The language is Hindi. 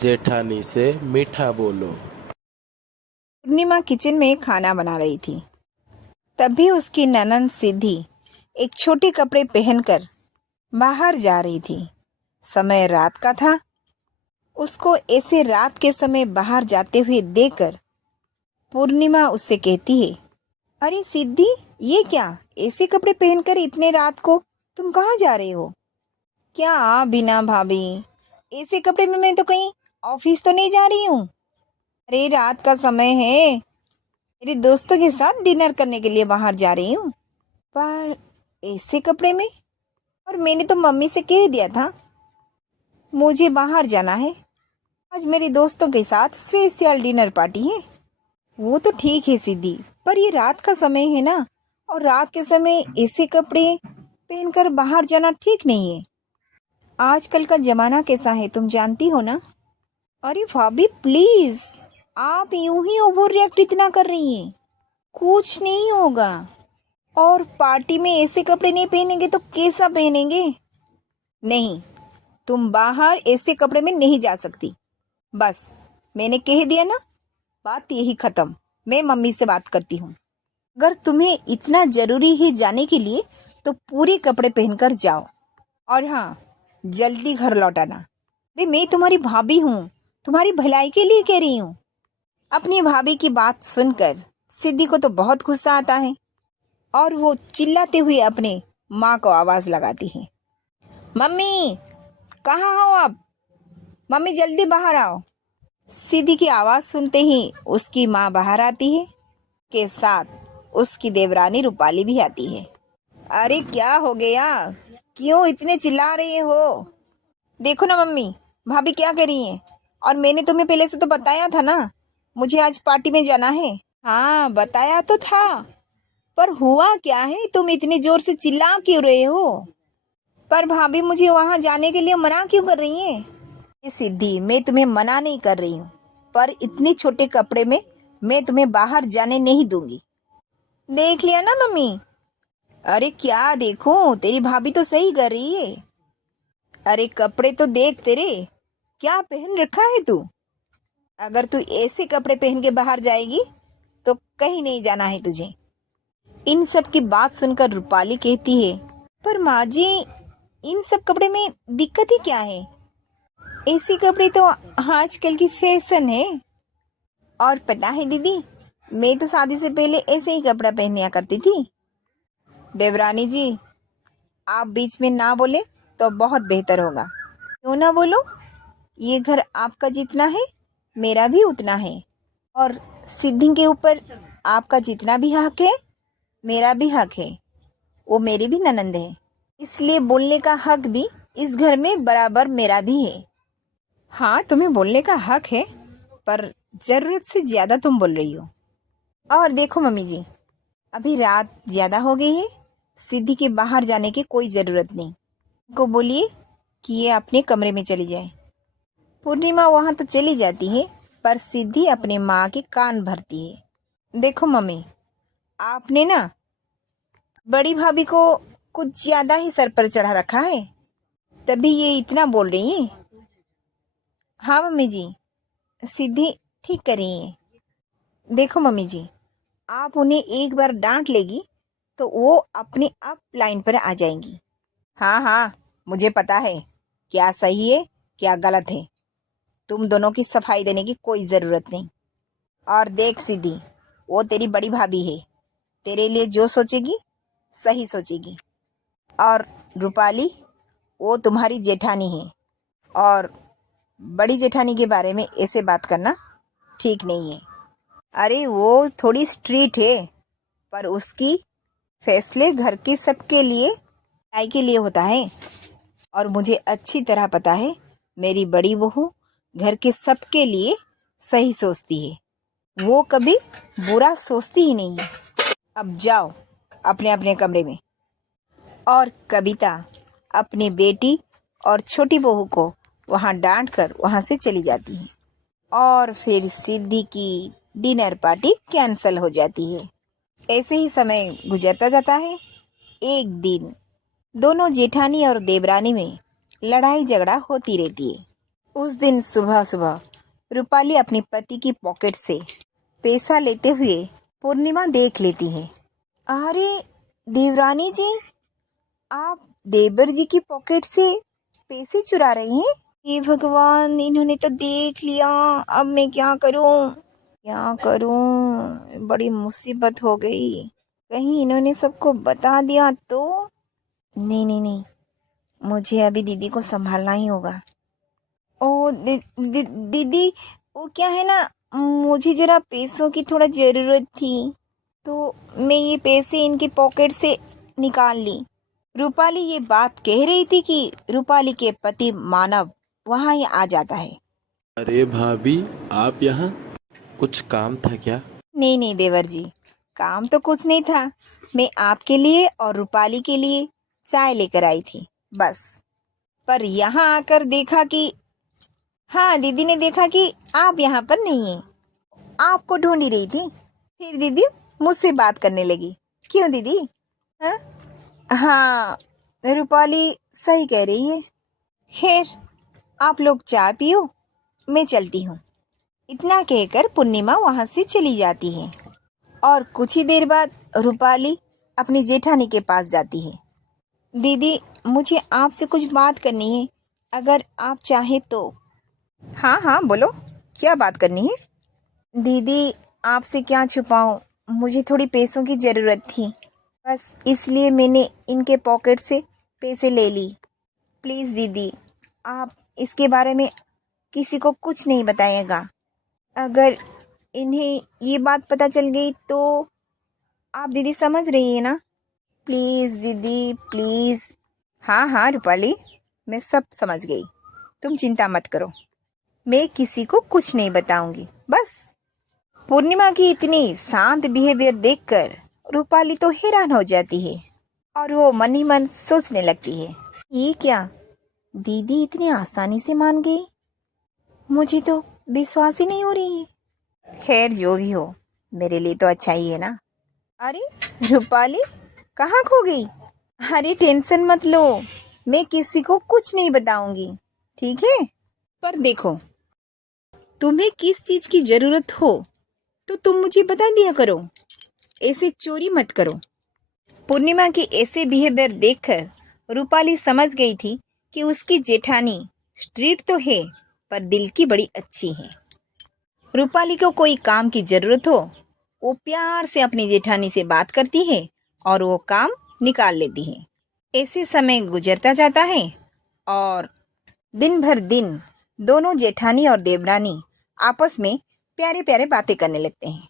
जेठानी से मीठा बोलो। पूर्णिमा किचन में खाना बना रही थी। तभी उसकी ननंद सिद्धि एक छोटे कपड़े पहनकर बाहर जा रही थी। समय रात का था। उसको ऐसे रात के समय बाहर जाते हुए देखकर पूर्णिमा उससे कहती है, अरे सिद्धि, ये क्या ऐसे कपड़े पहनकर इतने रात को तुम कहाँ जा रहे हो? क्या बिना भाभी, ऐसे कपड़े में मैं तो कहीं ऑफिस तो नहीं जा रही हूँ। अरे रात का समय है, मेरे दोस्तों के साथ डिनर करने के लिए बाहर जा रही हूँ। पर ऐसे कपड़े में? और मैंने तो मम्मी से कह दिया था मुझे बाहर जाना है, आज मेरे दोस्तों के साथ स्पेशल डिनर पार्टी है। वो तो ठीक है सिद्धि, पर ये रात का समय है ना, और रात के समय ऐसे कपड़े पहनकर बाहर जाना ठीक नहीं है। आजकल का जमाना कैसा है तुम जानती हो ना। अरे भाभी प्लीज, आप यूं ही ओवर रिएक्ट इतना कर रही हैं। कुछ नहीं होगा। और पार्टी में ऐसे कपड़े नहीं पहनेंगे तो कैसा पहनेंगे? नहीं, तुम बाहर ऐसे कपड़े में नहीं जा सकती। बस मैंने कह दिया ना, बात यही खत्म। मैं मम्मी से बात करती हूँ। अगर तुम्हें इतना जरूरी है जाने के लिए तो पूरे कपड़े पहनकर जाओ, और हाँ, जल्दी घर लौट आना। अरे मैं तुम्हारी भाभी हूँ, तुम्हारी भलाई के लिए कह रही हूँ। अपनी भाभी की बात सुनकर सिद्धि को तो बहुत गुस्सा आता है, और वो चिल्लाते हुए अपने माँ को आवाज लगाती है, मम्मी कहाँ हो आप? मम्मी जल्दी बाहर आओ। सिद्धि की आवाज सुनते ही उसकी माँ बाहर आती है। के साथ उसकी देवरानी रूपाली भी आती है। अरे क्या हो गया, क्यों इतने चिल्ला रहे हो? देखो ना मम्मी, भाभी क्या कर रही है। और मैंने तुम्हें पहले से तो बताया था ना, मुझे आज पार्टी में जाना है। हाँ बताया तो था, पर हुआ क्या है, तुम इतने जोर से चिल्ला क्यों रहे हो? पर भाभी मुझे वहां जाने के लिए मना क्यों कर रही है? ये सिद्धि, मैं तुम्हें मना नहीं कर रही हूँ, पर इतने छोटे कपड़े में मैं तुम्हें बाहर जाने नहीं दूंगी। देख लिया ना मम्मी। अरे क्या देखूं, तेरी भाभी तो सही कर रही है। अरे कपड़े तो देख तेरे, क्या पहन रखा है तू। अगर तू ऐसे कपड़े पहन के बाहर जाएगी तो कहीं नहीं जाना है तुझे। इन सब की बात सुनकर रूपाली कहती है, पर माँ जी, इन सब कपड़े में दिक्कत ही क्या है? ऐसे कपड़े तो आजकल की फैशन है। और पता है दीदी, मैं तो शादी से पहले ऐसे ही कपड़ा पहनया करती थी। देवरानी जी, आप बीच में ना बोले तो बहुत बेहतर होगा। क्यों ना बोलो? ये घर आपका जितना है मेरा भी उतना है, और सिद्धि के ऊपर आपका जितना भी हक है मेरा भी हक है। वो मेरी भी ननंद है, इसलिए बोलने का हक भी इस घर में बराबर मेरा भी है। हाँ तुम्हें बोलने का हक है, पर जरूरत से ज्यादा तुम बोल रही हो। और देखो मम्मी जी, अभी रात ज्यादा हो गई है, सिद्धि के बाहर जाने की कोई जरूरत नहीं। को बोलिए कि ये अपने कमरे में चली जाए। पूर्णिमा वहां तो चली जाती है, पर सिद्धि अपने माँ के कान भरती है। देखो मम्मी, आपने ना बड़ी भाभी को कुछ ज्यादा ही सर पर चढ़ा रखा है, तभी ये इतना बोल रही है। हाँ मम्मी जी, सिद्धि ठीक कर रही है। देखो मम्मी जी, आप उन्हें एक बार डांट लेगी तो वो अपने आप लाइन पर आ जाएंगी। हाँ हाँ, मुझे पता है क्या सही है क्या गलत है। तुम दोनों की सफाई देने की कोई ज़रूरत नहीं। और देख सिद्धि, वो तेरी बड़ी भाभी है, तेरे लिए जो सोचेगी सही सोचेगी। और रूपाली, वो तुम्हारी जेठानी है, और बड़ी जेठानी के बारे में ऐसे बात करना ठीक नहीं है। अरे वो थोड़ी स्ट्रीट है, पर उसकी फैसले घर के सबके लिए, न्याय के लिए होता है। और मुझे अच्छी तरह पता है, मेरी बड़ी बहू घर के सबके लिए सही सोचती है, वो कभी बुरा सोचती ही नहीं है। अब जाओ अपने अपने कमरे में। और कविता अपनी बेटी और छोटी बहू को वहाँ डांट कर वहाँ से चली जाती है, और फिर सिद्धि की डिनर पार्टी कैंसल हो जाती है। ऐसे ही समय गुजरता जाता है। एक दिन दोनों जेठानी और देवरानी में लड़ाई झगड़ा होती रहती है। उस दिन सुबह सुबह रूपाली अपने पति की पॉकेट से पैसा लेते हुए पूर्णिमा देख लेती है। अरे देवरानी जी, आप देवर जी की पॉकेट से पैसे चुरा रहे हैं? हे भगवान, इन्होंने तो देख लिया। अब मैं क्या करूं? क्या करूं? बड़ी मुसीबत हो गई। कहीं इन्होंने सबको बता दिया तो? नहीं नहीं नहीं, मुझे अभी दीदी को संभालना ही होगा। ओ दीदी, वो क्या है ना, मुझे जरा पैसों की थोड़ा ज़रूरत थी, तो मैं ये पैसे इनके पॉकेट से निकाल ली। रूपाली ये बात कह रही थी कि रूपाली के पति मानव वहाँ ही आ जाता है। अरे भाभी, आप यहाँ? कुछ काम था क्या? नहीं नहीं देवर जी, काम तो कुछ नहीं था। मैं आपके लिए और रूपाली के लिए चाय लेकर आई थी, बस। पर यहाँ आकर देखा कि हाँ, दीदी ने देखा कि आप यहाँ पर नहीं हैं। आपको ढूंढ ही रही थी। फिर दीदी मुझसे बात करने लगी। क्यों दीदी? हाँ हाँ, रूपाली सही कह रही है। खैर, आप लोग चाय पियो, मैं चलती हूँ। इतना कहकर पूर्णिमा वहाँ से चली जाती है और कुछ ही देर बाद रूपाली अपनी जेठानी के पास जाती है। दीदी, मुझे आपसे कुछ बात करनी है, अगर आप चाहें तो। हाँ हाँ बोलो, क्या बात करनी है? दीदी, आपसे क्या छुपाऊं, मुझे थोड़ी पैसों की ज़रूरत थी, बस इसलिए मैंने इनके पॉकेट से पैसे ले ली। प्लीज़ दीदी, आप इसके बारे में किसी को कुछ नहीं बताइएगा। अगर इन्हें ये बात पता चल गई तो आप दीदी समझ रही है ना? प्लीज़ दीदी, प्लीज़। हाँ हाँ रूपाली, मैं सब समझ गई, तुम चिंता मत करो। मैं किसी को कुछ नहीं बताऊंगी, बस। पूर्णिमा की इतनी शांत बिहेवियर देखकर रूपाली तो हैरान हो जाती है और वो मन ही मन सोचने लगती है, ये क्या, दीदी इतनी आसानी से मान गई? मुझे तो विश्वास ही नहीं हो रही है। खैर, जो भी हो, मेरे लिए तो अच्छा ही है ना। अरे रूपाली, कहाँ खो गई? अरे टेंशन मत लो, मैं किसी को कुछ नहीं बताऊंगी, ठीक है? पर देखो, तुम्हें किस चीज की जरूरत हो तो तुम मुझे बता दिया करो, ऐसे चोरी मत करो। पूर्णिमा की ऐसे बिहेवियर देखकर रूपाली समझ गई थी कि उसकी जेठानी स्ट्रीट तो है पर दिल की बड़ी अच्छी है। रूपाली को कोई काम की जरूरत हो, वो प्यार से अपनी जेठानी से बात करती है और वो काम निकाल लेती है। ऐसे समय गुजरता जाता है और दिन भर दिन दोनों जेठानी और देवरानी आपस में प्यारे प्यारे बातें करने लगते हैं।